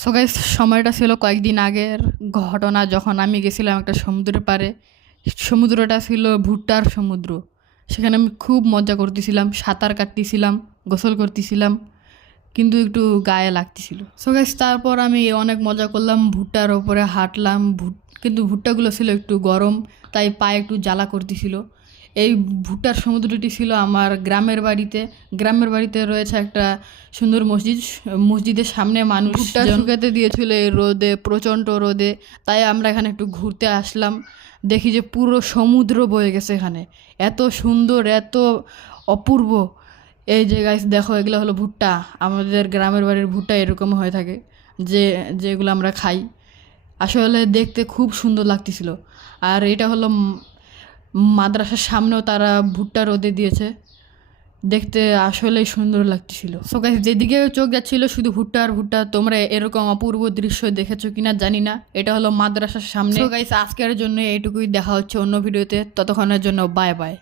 So guys, সময়টা ছিল কয়েকদিন আগের ঘটনা, যখন আমি গেছিলাম একটা সমুদ্রের পাড়ে। সমুদ্রটা ছিল ভুট্টার সমুদ্র। সেখানে আমি খুব মজা করতেছিলাম, সাঁতার কাটতেছিলাম, গোসল করতেছিলাম, কিন্তু একটু গায়ে লাগতেছিল। সো গাইস, তারপর আমি অনেক মজা করলাম, ভুট্টার ওপরে হাঁটলাম। কিন্তু ভুট্টাগুলো ছিল একটু গরম, তাই পায়ে একটু জ্বালা করতেছিল। এই ভুট্টার সমুদ্রটি ছিল আমার গ্রামের বাড়িতে। গ্রামের বাড়িতে রয়েছে একটা সুন্দর মসজিদ। মসজিদের সামনে মানুষ ভুট্টা শুকাতে দিয়েছিল এই রোদে, প্রচণ্ড রোদে। তাই আমরা এখানে একটু ঘুরতে আসলাম। দেখি যে পুরো সমুদ্র বয়ে গেছে এখানে, এত সুন্দর, এত অপূর্ব। এই যে গাইস দেখো, এগুলো হলো ভুট্টা। আমাদের গ্রামের বাড়ির ভুট্টা এরকম হয়ে থাকে, যেগুলো আমরা খাই। আসলে দেখতে খুব সুন্দর লাগতেছিল। আর এটা হলো মাদ্রাসার সামনেও তারা ভুট্টা রোদে দিয়েছে, দেখতে আসলেই সুন্দর লাগতেছিল। সো গাইস, যেদিকে চোখ যাচ্ছিল শুধু ভুট্টা আর ভুট্টা। তোমরা এরকম অপূর্ব দৃশ্য দেখেছো কিনা জানি না। এটা হলো মাদ্রাসার সামনে। সো গাইস, আজকের জন্য এইটুকুই। দেখা হচ্ছে অন্য ভিডিওতে। ততক্ষণের জন্য বাই বাই।